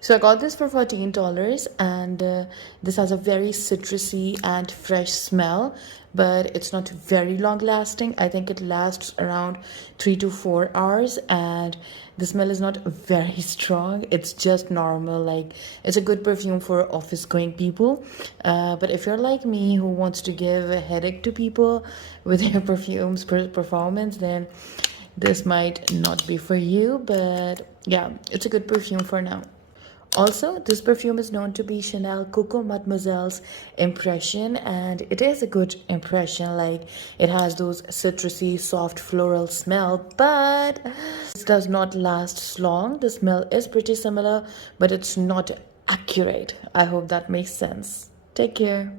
So I got this for $14, and this has a very citrusy and fresh smell, but it's not very long lasting. I think it lasts around 3 to 4 hours, and the smell is not very strong. It's just normal. Like, it's a good perfume for office going people. But if you're like me who wants to give a headache to people with your perfumes performance, then this might not be for you. But yeah, it's a good perfume for now. Also, this perfume is known to be Chanel Coco Mademoiselle's impression, and it is a good impression. Like, it has those citrusy, soft floral smell, but it does not last long. The smell is pretty similar, but it's not accurate. I hope that makes sense. Take care.